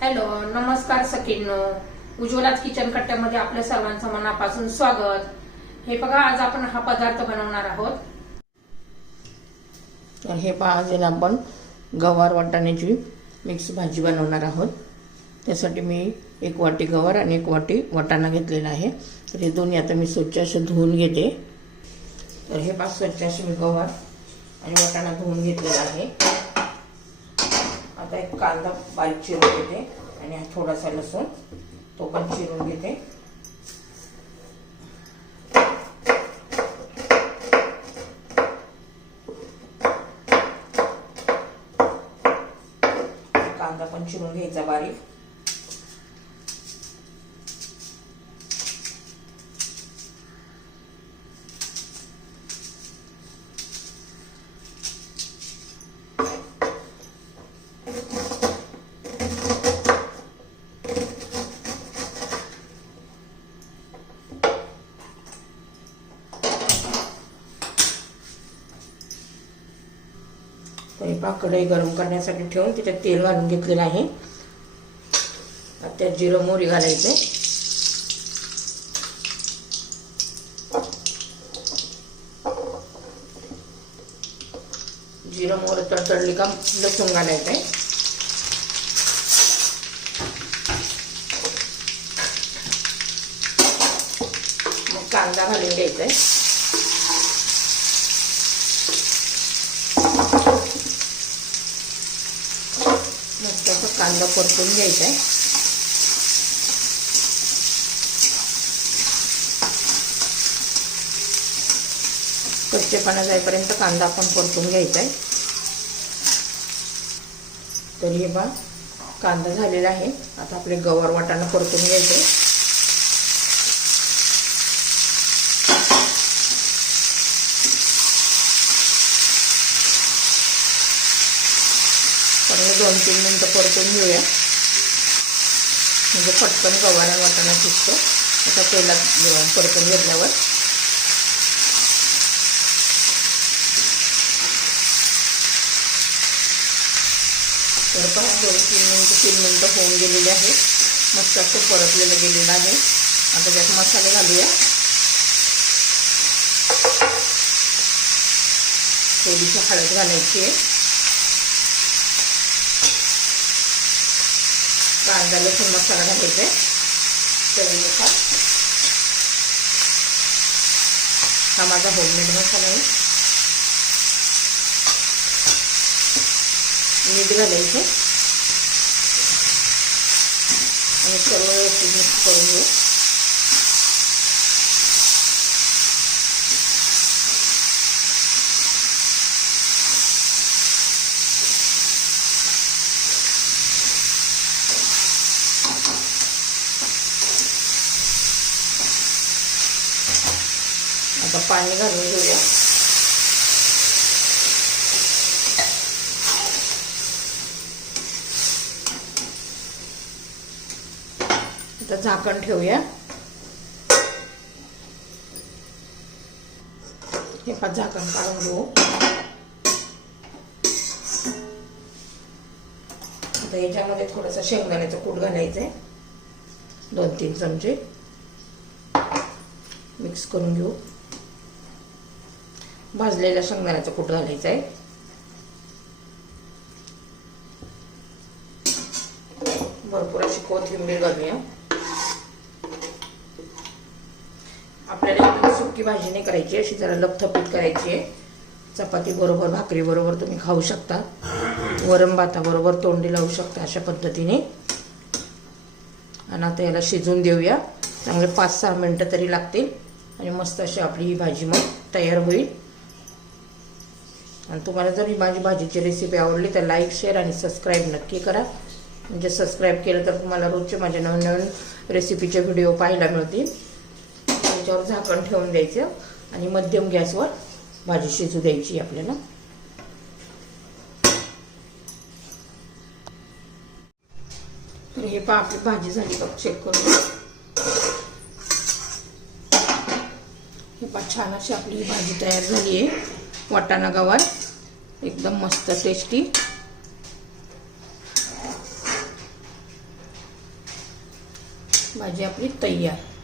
Hello, नमस्कार सखींनो. उज्ज्वलाच kitchen कट्ट्यामध्ये आपल्या सर्वांचं मनापासून स्वागत. हे बघा, आज आपण हा पदार्थ बनवणार आहोत. तर हे पहा, आज आपण गवार वाटाण्याची मिक्स भाजी बनवणार आहोत. त्यासाठी मी 1 वाटी गवार आणि 1 वाटी वाटाणा घेतलेला आहे. तर हे दोन्ही आता मी स्वच्छ असे धुवून घेते. तर हे पहा, स्वच्छ असे मी गवार आणि वाटाणा धुवून घेतलेला आहे. आता एक कांदा बारीक चिरून घेते आणि थोडासा लसूण तो पण चिरून घेते. कांदा पण चिरून घ्यायचा बारीक. कढई गरम करण्यासाठी ठेवून तिथे तेल घालून घेतलेलं आहे. त्यात जिरं मोहरी घालायचे. जिरं मोहरी तडतडली का लसूण घालायचंय. मग कांदा घालून घ्यायचाय. कांदा परतून घ्यायचा आहे. कच्चेपणा जाईपर्यंत कांदा आपण परतून घ्यायचा आहे. तर हे बघा, कांदा झालेला आहे. आता आपले गवार वाटाणा परतून घ्यायचे. चांगले 2-3 मिनिटं परतून घेऊया, म्हणजे पटकन गवार वाटाणा शिजतो. आता तेलात परतून घेतल्यावर तर पहा, 2-3 मिनिटं होऊन गेलेले आहेत. मस्त असं परतलेलं गेलेलं आहे. आता त्यात मसाले घालूया. थोडीशी हळद घालायची आहे. कांदा लसूण मसाला घालायचा आहे चवीनुसार. हा माझा होममेड मसाला आहे. मीठ घालायचं आणि सर्व व्यवस्थित मिक्स करून घेऊ. आता पाणी घालून घेऊया. आता झाकण ठेवूया. हे पण झाकण काढून घेऊ. आता याच्यामध्ये थोडासा शेंगदाण्याचं कूट घालायचं आहे. 2-3 चमचे मिक्स करून घेऊ. भाजलेल्या शेंगदाण्याचा कूट घालायचा आहे. भरपूर अशी कोथिंबीर घालूया. आपल्याला एकदम सुकी भाजी नाही करायची, अशी जरा लपथपीत करायची आहे. चपाती बरोबर, भाकरी बरोबर तुम्ही खाऊ शकता. वरण भाताबरोबर तोंडी लावू शकता अशा पद्धतीने. आणि आता याला शिजून देऊया. चांगले 5-6 मिनिटं तरी लागतील आणि मस्त अशी आपली ही भाजी मग तयार होईल. आणि तुम्हाला जर ही माझी भाजीची रेसिपी आवडली तर लाईक, शेअर आणि सबस्क्राईब नक्की करा. म्हणजे सबस्क्राईब केलं तर तुम्हाला रोजचे माझे नवीन रेसिपीचे व्हिडिओ पाहायला मिळतील. त्याच्यावर झाकण ठेवून द्यायचं आणि मध्यम गॅसवर भाजी शिजू द्यायची आपल्याला. तर हे पहा, आपली भाजी झाली का चेक करून. हे पहा, छान अशी आपली भाजी तयार झाली आहे. वाटाणा गवार एकदम मस्त टेस्टी. भाजी आपली तयार.